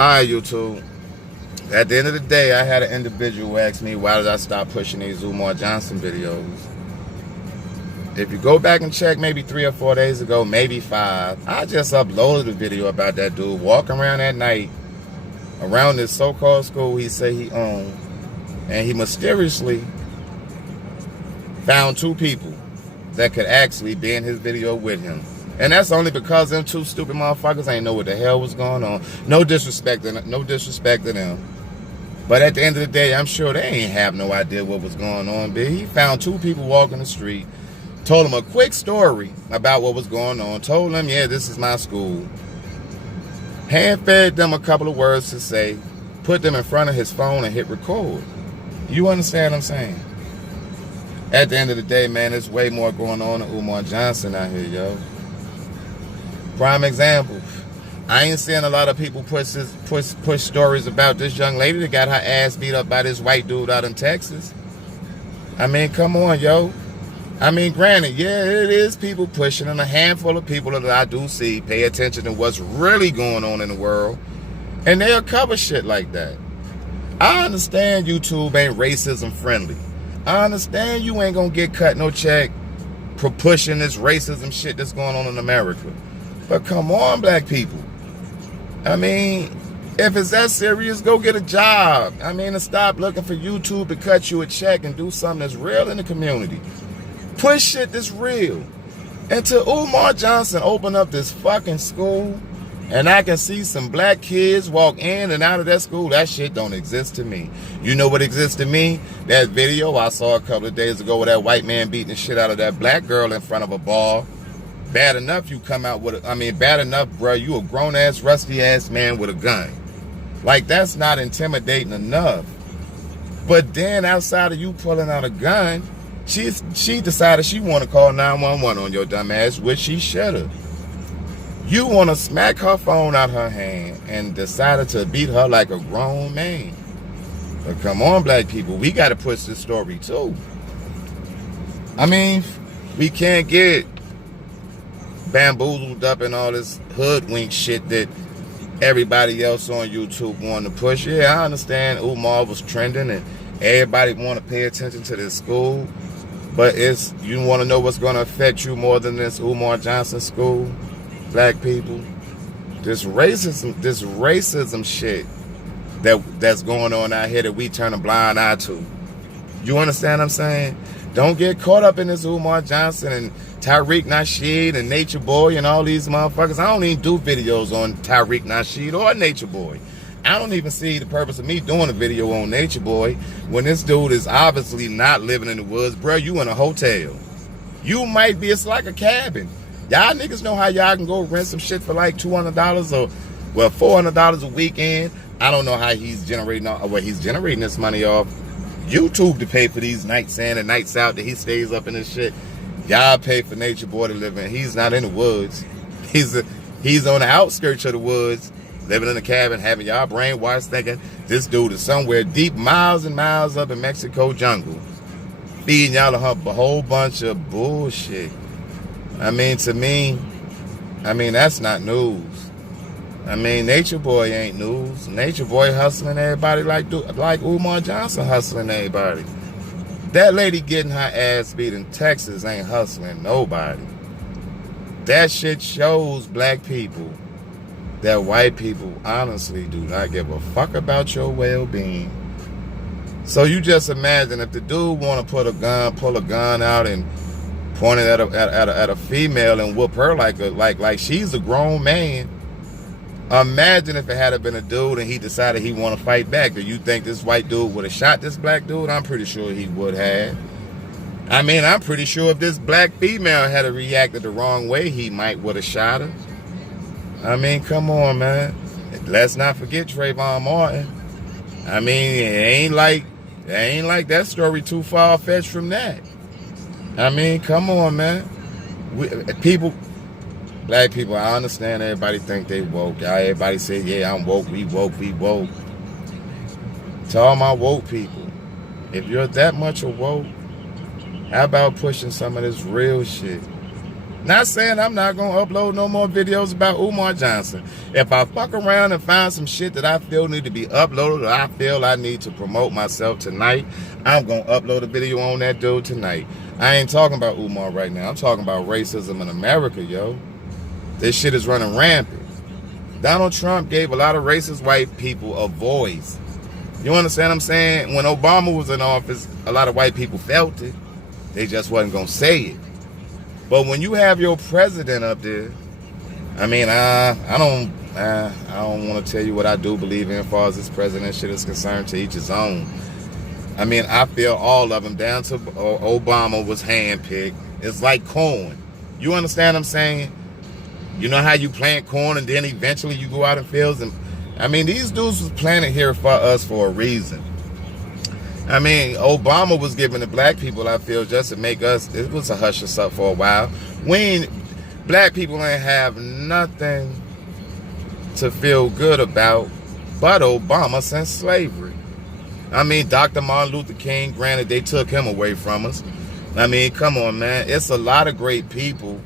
Alright, YouTube. At the end of the day, I had an individual ask me, why did I stop pushing these Umar Johnson videos? If you go back and check maybe 3 or 4 days ago, maybe 5, I just uploaded a video about that dude walking around at night around this so-called school he say he owned, and he mysteriously found 2 people that could actually be in his video with him. And that's only because them 2 stupid motherfuckers ain't know what the hell was going on. No disrespect to them. But at the end of the day, I'm sure they ain't have no idea what was going on. But he found 2 people walking the street, told them a quick story about what was going on, told them, yeah, this is my school. Hand-fed them a couple of words to say, put them in front of his phone and hit record. You understand what I'm saying? At the end of the day, man, there's way more going on than Umar Johnson out here, yo. Prime example. I ain't seeing a lot of people push stories about this young lady that got her ass beat up by this white dude out in Texas. I mean, come on, yo. I mean, granted, yeah, it is people pushing, and a handful of people that I do see pay attention to what's really going on in the world, and they'll cover shit like that. I understand YouTube ain't racism friendly. I understand you ain't gonna get cut no check for pushing this racism shit that's going on in America. But come on, black people. I mean, if it's that serious, go get a job. I mean, and stop looking for YouTube to cut you a check and do something that's real in the community. Push shit that's real. Until Umar Johnson open up this fucking school and I can see some black kids walk in and out of that school, that shit don't exist to me. You know what exists to me? That video I saw a couple of days ago with that white man beating the shit out of that black girl in front of a bar. Bad enough you come out with bad enough, bro, you a grown-ass, rusty-ass man with a gun. Like, that's not intimidating enough. But then outside of you pulling out a gun, she decided she want to call 911 on your dumb ass, which she should have. You want to smack her phone out her hand and decided to beat her like a grown man. But come on, black people, we got to push this story too. I mean, we can't get bamboozled up in all this hoodwink shit that everybody else on YouTube wanted to push. Yeah, I understand Umar was trending and everybody want to pay attention to this school, but you want to know what's going to affect you more than this Umar Johnson school, black people? This racism shit that's going on out here that we turn a blind eye to. You understand what I'm saying? Don't get caught up in this Umar Johnson and Tariq Nasheed and Nature Boy and all these motherfuckers. I don't even do videos on Tariq Nasheed or Nature Boy. I don't even see the purpose of me doing a video on Nature Boy when this dude is obviously not living in the woods. Bro, you in a hotel. You might be, it's like a cabin. Y'all niggas know how y'all can go rent some shit for like $200 or, well, $400 a weekend. I don't know how he's generating this money off YouTube to pay for these nights in and nights out that he stays up in this shit. Y'all pay for Nature Boy to live in. He's not in the woods. He's on the outskirts of the woods, living in a cabin, having y'all brainwashed thinking this dude is somewhere deep, miles and miles up in Mexico jungle, feeding y'all a whole bunch of bullshit. I mean, to me, that's not news. I mean, Nature Boy ain't news. Nature Boy hustling everybody like Umar Johnson hustling everybody. That lady getting her ass beat in Texas ain't hustling nobody. That shit shows black people that white people honestly do not give a fuck about your well-being. So you just imagine if the dude want to pull a gun out and point it at a female and whoop her like she's a grown man. Imagine if it had been a dude and he decided he want to fight back. Do you think this white dude would have shot this black dude? I'm pretty sure he would have. I mean, I'm pretty sure if this black female had reacted the wrong way, he might would have shot her. I mean, come on, man. Let's not forget Trayvon Martin. I mean, it ain't like that story too far-fetched from that. I mean, come on, man. Black people, I understand everybody think they woke. Everybody say, yeah, I'm woke, we woke. To all my woke people, if you're that much a woke, how about pushing some of this real shit? Not saying I'm not going to upload no more videos about Umar Johnson. If I fuck around and find some shit that I feel need to be uploaded, or I feel I need to promote myself tonight, I'm going to upload a video on that dude tonight. I ain't talking about Umar right now. I'm talking about racism in America, yo. This shit is running rampant. Donald Trump gave a lot of racist white people a voice. You understand what I'm saying? When Obama was in office, a lot of white people felt it. They just wasn't going to say it. But when you have your president up there, I mean, I don't want to tell you what I do believe in as far as this president shit is concerned. To each his own. I mean, I feel all of them down to Obama was handpicked. It's like corn. You understand what I'm saying? You know how you plant corn and then eventually you go out in fields and I mean, these dudes was planted here for us for a reason. I mean, Obama was giving the black people, I feel, just to make us, it was a hush us up for a while. Black people ain't have nothing to feel good about but Obama since slavery. I mean, Dr. Martin Luther King, granted, they took him away from us. I mean, come on, man. It's a lot of great people.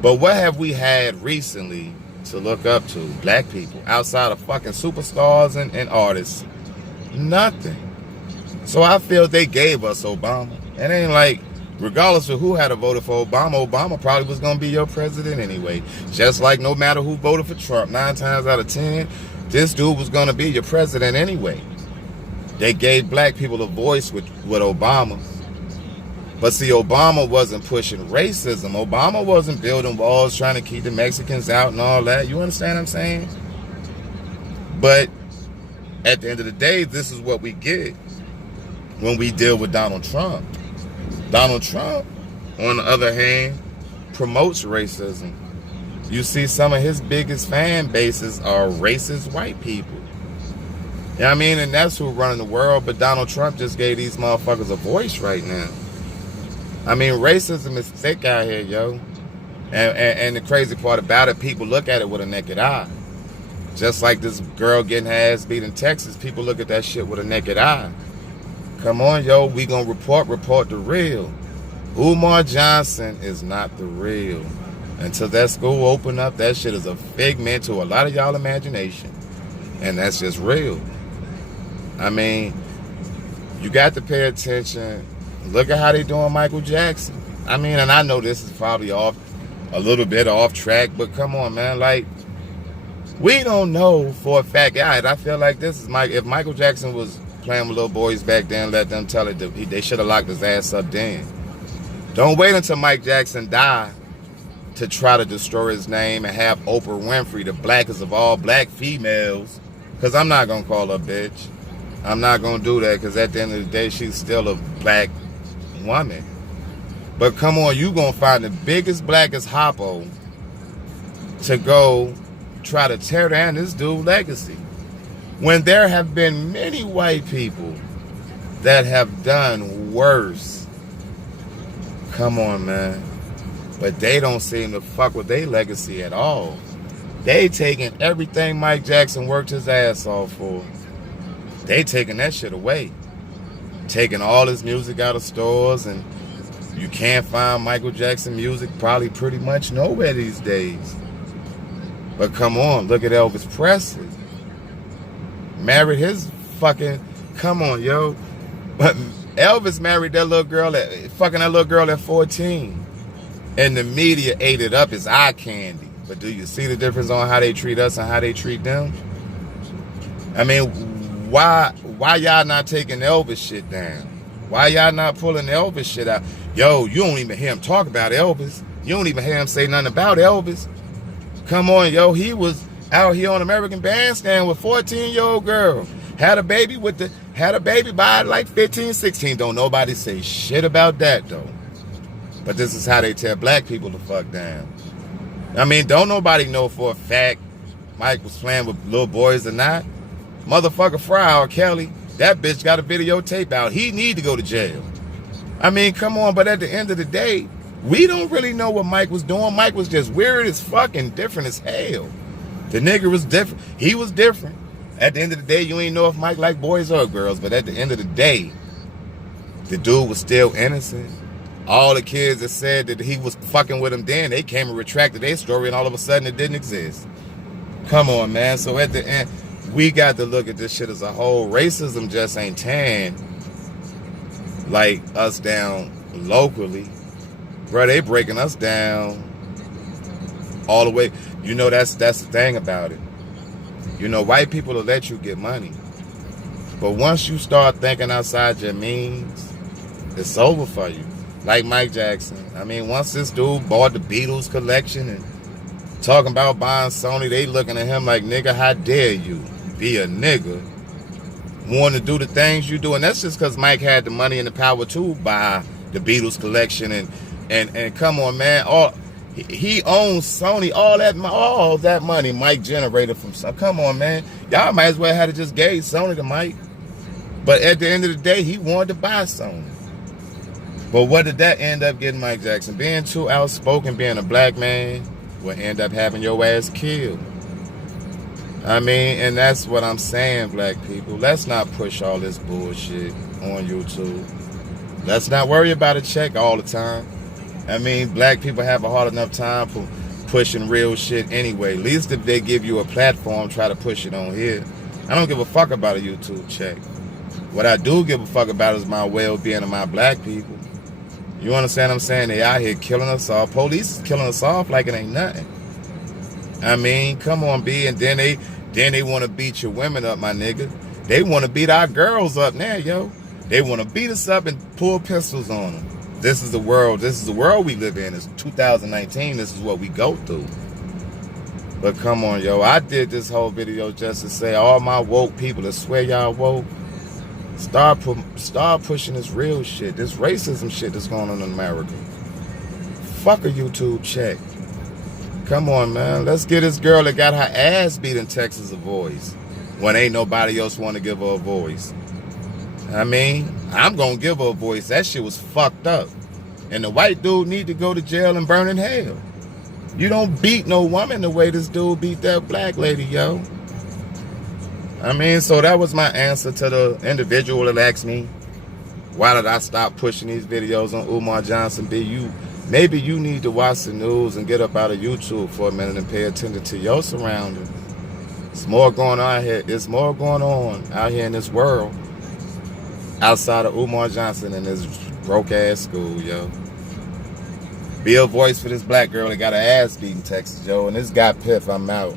But what have we had recently to look up to? Black people, outside of fucking superstars and artists. Nothing. So I feel they gave us Obama. It ain't like, regardless of who had voted for Obama, Obama probably was going to be your president anyway. Just like no matter who voted for Trump, 9 times out of 10, this dude was going to be your president anyway. They gave black people a voice with Obama. But see, Obama wasn't pushing racism. Obama wasn't building walls trying to keep the Mexicans out and all that. You understand what I'm saying? But at the end of the day, this is what we get when we deal with Donald Trump. Donald Trump, on the other hand, promotes racism. You see, some of his biggest fan bases are racist white people. You know what I mean? And that's who's running the world. But Donald Trump just gave these motherfuckers a voice right now. I mean, racism is thick out here, yo. And the crazy part about it, people look at it with a naked eye. Just like this girl getting her ass beat in Texas, people look at that shit with a naked eye. Come on, yo, we gonna report the real. Umar Johnson is not the real. Until that school open up, that shit is a figment to a lot of y'all imagination. And that's just real. I mean, you got to pay attention. Look at how they doing Michael Jackson. I mean, and I know this is probably a little bit off track, but come on, man. Like, we don't know for a fact. I feel like this is if Michael Jackson was playing with little boys back then, let them tell it. They should have locked his ass up then. Don't wait until Mike Jackson die to try to destroy his name and have Oprah Winfrey, the blackest of all black females, because I'm not going to call her bitch. I'm not going to do that because at the end of the day, she's still a black woman. But come on, you going to find the biggest, blackest hoppo to go try to tear down this dude's legacy. When there have been many white people that have done worse. Come on, man. But they don't seem to fuck with their legacy at all. They taking everything Mike Jackson worked his ass off for. They taking that shit away. Taking all his music out of stores, and you can't find Michael Jackson music probably pretty much nowhere these days. But come on, look at Elvis Presley. Married his fucking, come on, yo. But Elvis married that little girl at 14. And the media ate it up as eye candy. But do you see the difference on how they treat us and how they treat them? I mean, why y'all not taking Elvis shit down? Why y'all not pulling Elvis shit out? Yo, you don't even hear him talk about Elvis. You don't even hear him say nothing about Elvis. Come on, yo, he was out here on American Bandstand with 14-year-old girl. Had a baby by like 15, 16. Don't nobody say shit about that, though. But this is how they tell black people to fuck down. I mean, don't nobody know for a fact Mike was playing with little boys or not. Motherfucker Fry or Kelly, that bitch got a videotape out. He need to go to jail. I mean, come on, but at the end of the day, we don't really know what Mike was doing. Mike was just weird as fuck and different as hell. The nigga was different. He was different. At the end of the day, you ain't know if Mike liked boys or girls, but at the end of the day, the dude was still innocent. All the kids that said that he was fucking with them then, they came and retracted their story, and all of a sudden it didn't exist. Come on, man. So at the end, we got to look at this shit as a whole. Racism just ain't tearing like us down locally. Bro, they breaking us down all the way. You know, that's the thing about it. You know, white people will let you get money. But once you start thinking outside your means, it's over for you. Like Mike Jackson. I mean, once this dude bought the Beatles collection and talking about buying Sony, they looking at him like, nigga, how dare you be a nigga, want to do the things you do. And that's just because Mike had the money and the power to buy the Beatles collection. And come on, man, he owns Sony. All that money Mike generated from Sony. Come on, man. Y'all might as well have just gave Sony to Mike. But at the end of the day, he wanted to buy Sony. But what did that end up getting Mike Jackson? Being too outspoken, being a black man, will end up having your ass killed. I mean, and that's what I'm saying, black people. Let's not push all this bullshit on YouTube. Let's not worry about a check all the time. I mean, black people have a hard enough time for pushing real shit anyway. At least if they give you a platform, try to push it on here. I don't give a fuck about a YouTube check. What I do give a fuck about is my well-being of my black people. You understand what I'm saying? They out here killing us off. Police is killing us off like it ain't nothing. I mean, come on, B. And then they want to beat your women up, my nigga. They want to beat our girls up now, yo. They want to beat us up and pull pistols on them. This is the world. This is the world we live in. It's 2019. This is what we go through. But come on, yo. I did this whole video just to say all my woke people that swear y'all woke, start pushing this real shit, this racism shit that's going on in America. Fuck a YouTube check. Come on, man. Let's get this girl that got her ass beat in Texas a voice when ain't nobody else want to give her a voice. I mean, I'm going to give her a voice. That shit was fucked up. And the white dude need to go to jail and burn in hell. You don't beat no woman the way this dude beat that black lady, yo. I mean, so that was my answer to the individual that asked me, why did I stop pushing these videos on Umar Johnson? Maybe you need to watch the news and get up out of YouTube for a minute and pay attention to your surroundings. It's more going on here. It's more going on out here in this world outside of Umar Johnson and this broke ass school, yo. Be a voice for this black girl that got her ass beat in Texas, yo. And this guy Piff, I'm out.